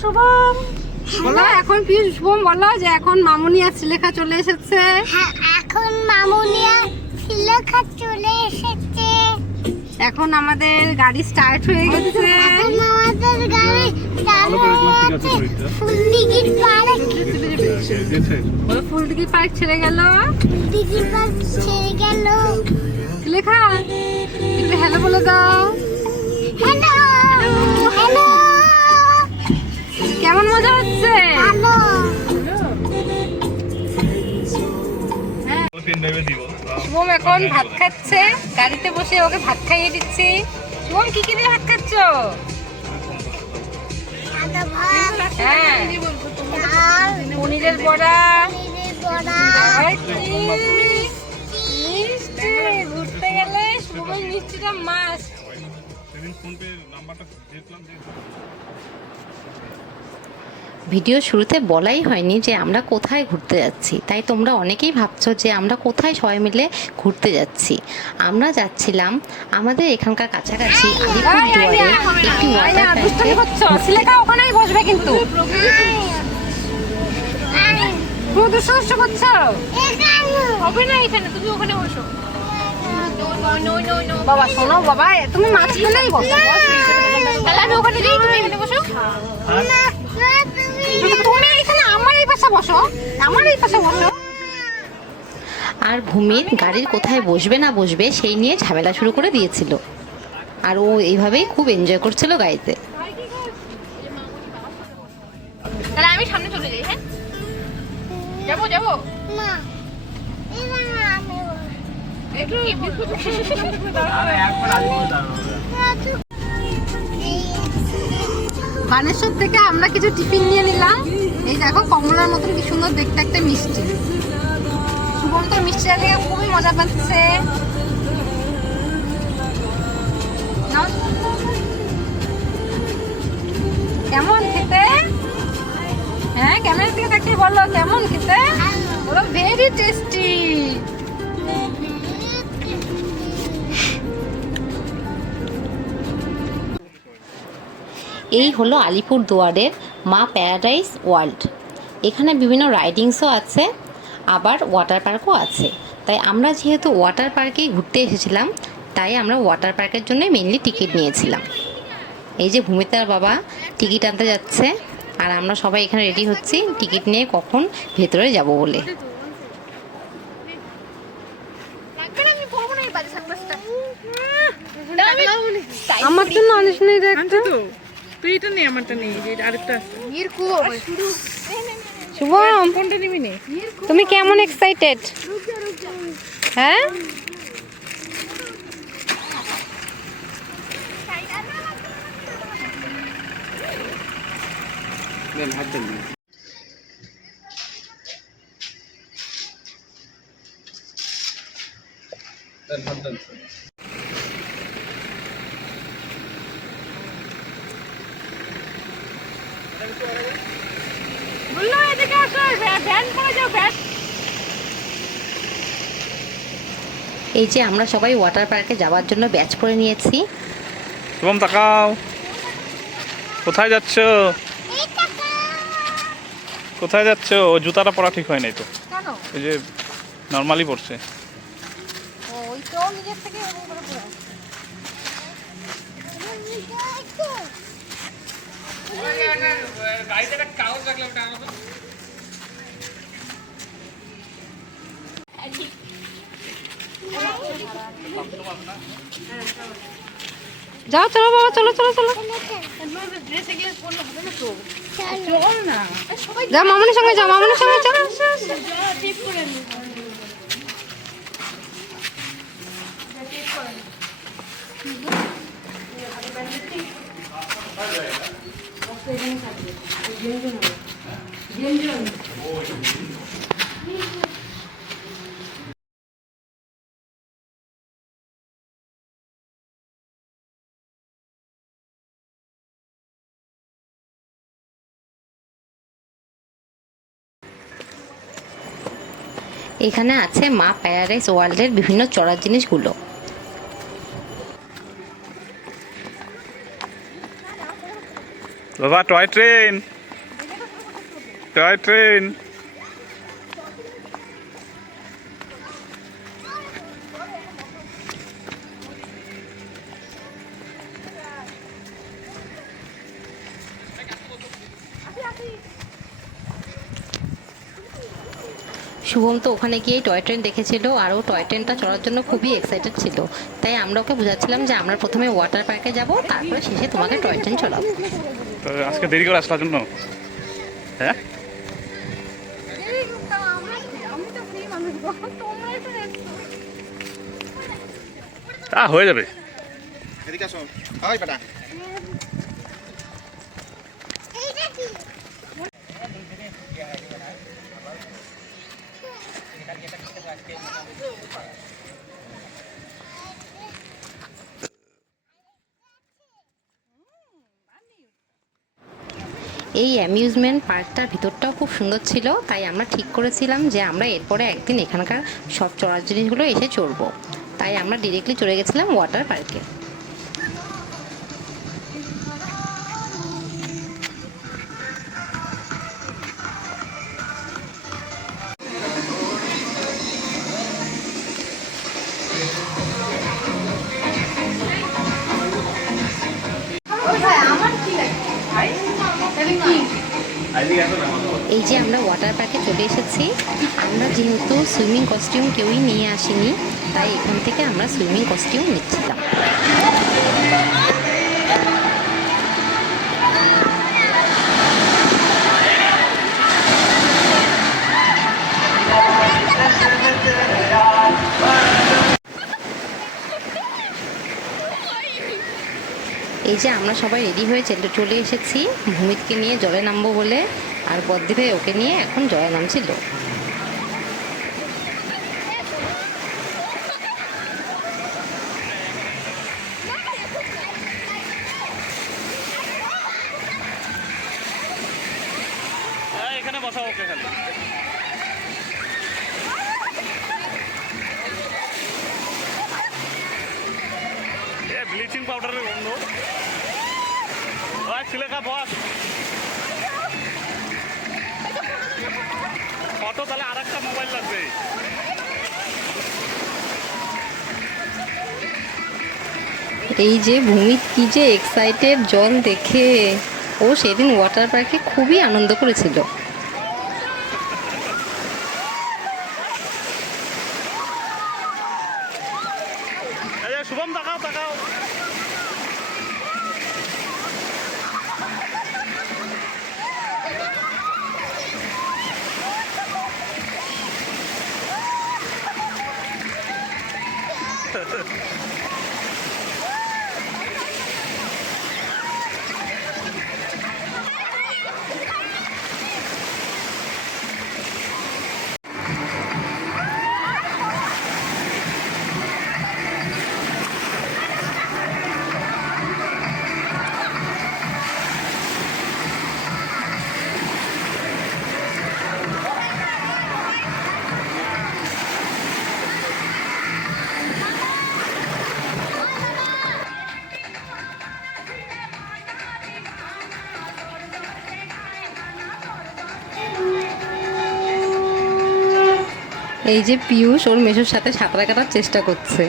শুভম বলো, এখন কি শুভম বলো যে এখন মামুনি আর শ্রীলেখা চলে এসেছে। হ্যাঁ, এখন মামুনি আর শ্রীলেখা চলে এসেছে। এখন আমাদের গাড়ি স্টার্ট হয়ে গেছে। এখন আমাদের গাড়ি চালু হচ্ছে। ফুলদিঘির পার্ক, বলো ফুলদিঘি পার্ক ছেড়ে গেল। ফুলদিঘির পার্ক ছেড়ে গেল। শ্রীলেখা একটু হ্যালো বলে দাও। হ্যালো হ্যালো, কেমন মজা হচ্ছে? হ্যালো। শুভম এখন ভাত খাচ্ছে, গাড়িতে বসে ওকে ভাত খাইয়ে দিচ্ছি। শুভম কি কি দিয়ে ভাত খাচ্ছ? সাদা ভাত, হ্যাঁ, ডাল, পনিরের বড়া, পনিরের বড়া। আর কি মিষ্টি। ঘুরতে গেলে শুভমের মিষ্টিটা মাস্ট। ভিডিও শুরুতে বলাই হয়নি যে আমরা কোথায় ঘুরতে যাচ্ছি, তাই তোমরা অনেকেই ভাবছো যে আমরা কোথায় সবাই মিলে ঘুরতে যাচ্ছি। আমরা যাচ্ছিলাম আমাদের এখানকার কাছাকাছি আলিপুরদুয়ারে একটি ওয়াটার দুষ্টুমি করছো। শ্রীলেখা ওখানেই বসবে কিন্তু। তুমি দুষ্টু করছো। হবে না এখানে, তুমি ওখানে বসো। বাবা শোনো বাবা, তুমি মাঝখানেই বসো। তাহলে আমি ওখানে যাই, তুমি এখানে বসো। তুমি এখানে আমার এই পাশে বসো, আমার এই পাশে বসো। আর ভূমির গাড়ির কোথায় বসবে না বসবে সেই নিয়ে ঝামেলা শুরু করে দিয়েছিল, আর ও এইভাবেই খুব এনজয় করছিল গাড়িতে। তাহলে আমি সামনে চলে যাই। হ্যাঁ, যাবো যাবো। না, এবার আমি বানেশ্বর থেকে আমরা কিছু টিফিন নিয়ে নিলাম। এই দেখো কমলার মতন কি সুন্দর দেখতে একটা মিষ্টি। শুভম তো মিষ্টিটা দেখে খুবই মজা পাচ্ছে। নাও। কেমন খেতে? হ্যাঁ, ক্যামেরা থেকে তাকিয়ে বলো কেমন খেতে। বলো ভেরি টেস্টি। এই হলো আলিপুরদুয়ারের মা প্যারাডাইস ওয়ার্ল্ড। এখানে বিভিন্ন রাইডিংসও আছে, আবার ওয়াটার পার্কও আছে। তাই আমরা যেহেতু ওয়াটার পার্কেই ঘুরতে এসেছিলাম, তাই আমরা ওয়াটার পার্কের জন্য মেনলি টিকিট নিয়েছিলাম। এই যে ভূমিতার বাবা টিকিট আনতে যাচ্ছে, আর আমরা সবাই এখানে রেডি হচ্ছি টিকিট নিয়ে কখন ভেতরে যাব বলে। আমার জন্য আনিস নেই দেখতে। তুই এটা নে, আমারটা নে, এই যে আরেকটা আছে। শুভম কোনটা নিবি নে? তুমি কেমন এক্সাইটেড? হ্যাঁ, বললো এদিকে আসো, ভ্যান করে যাও ভ্যান। এই যে আমরা সবাই ওয়াটার পার্কে যাওয়ার জন্য ব্যাচ করে নিয়েছি। শুভম তাকাও, কোথায় যাচ্ছ? কোথায় যাচ্ছ? ও জুতাটা পরা ঠিক হয় নাই তো, কেন? এই যে নর্মালি পড়ছে। ওই তো নিজের থেকে এরকম করে পড়ে আসছে। যাও চলো বাবা, চলো চলো চলো। যাও মামুনির সঙ্গে যাও, মামুনির সঙ্গে যাও। এখানে আছে মা প্যারাডাইস ওয়ার্ল্ডের বিভিন্ন চড়ার জিনিসগুলো। বাবা toy train, toy train. Shubham তো ওখানে গিয়ে টয় ট্রেন দেখেছিল আর ও টয় ট্রেনটা চড়ার জন্য খুবই এক্সাইটেড ছিল। তাই আমরা ওকে বোঝাচ্ছিলাম যে আমরা প্রথমে ওয়াটার পার্কে যাব, তারপরে শেষে তোমাকে টয় ট্রেন চড়াবো। তো আজকে দেরি করে আসলার জন্য, হ্যাঁ তা হয়ে যাবে। এদিকে আসো, হাই বেটা। এইটা কি? এই অ্যামিউজমেন্ট পার্কটার ভিতরটাও খুব সুন্দর ছিল, তাই আমরা ঠিক করেছিলাম যে আমরা এরপরে একদিন এখানকার সব চড়ার জিনিসগুলো এসে চড়বো। তাই আমরা ডিরেক্টলি চলে গেছিলাম ওয়াটার পার্কে। এই যে আমরা ওয়াটার পার্কে চলে এসেছি। আমরা যেহেতু সুইমিং কস্টিউম কেউই নিয়ে আসিনি, তাই এখান থেকে আমরা সুইমিং কস্টিউম নিচ্ছিলাম। এই যে আমরা সবাই রেডি হয়ে চলে এসেছি ভূমিতকে নিয়ে জলে নামবো বলে, আর বদ্দীপে ওকে নিয়ে এখন জলে নামছিল। এখানে বসা ওকে খালি। ব্লিচিং পাউডারের গন্ধ। ছিলেখা বস ফটো, তাহলে আর একটা মোবাইল লাগবে। এই যে ভূমিত কি যে এক্সাইটেড জল দেখে, ও সেদিন ওয়াটার পার্কে খুবই আনন্দ করেছিল। শুভম তাকাও তাকাও। এই যে পিয়ুষ ওর মেসোর সাথে সাঁতার কাটার চেষ্টা করছে।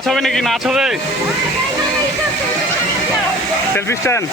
নাচ হবে নাকি? নাচ হবে? Selfie stand.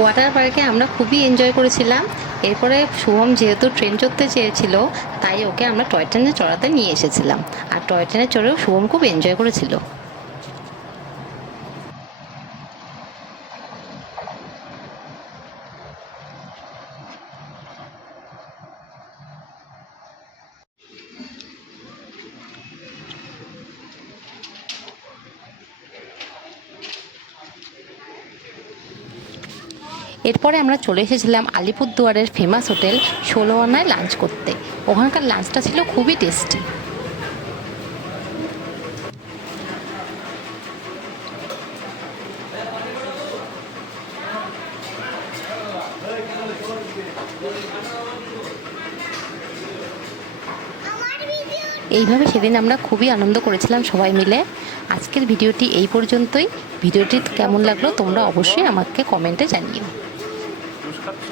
ওয়াটার পার্কে আমরা খুবই এনজয় করেছিলাম। এরপরে শুভম যেহেতু ট্রেন চড়তে চেয়েছিল, তাই ওকে আমরা টয় ট্রেনে চড়াতে নিয়ে এসেছিলাম। আর টয় ট্রেনে চড়েও শুভম খুব এনজয় করেছিল। এরপরে আমরা চলে এসেছিলাম আলিপুরদুয়ারের ফেমাস হোটেল ১৬ আনায় লাঞ্চ করতে। ওখানকার লাঞ্চটা ছিল খুবই টেস্টি। এইভাবে সেদিন আমরা খুবই আনন্দ করেছিলাম সবাই মিলে। আজকের ভিডিওটি এই পর্যন্তই। ভিডিওটি কেমন লাগলো তোমরা অবশ্যই আমাকে কমেন্টে জানিও। জুস খাচ্ছ?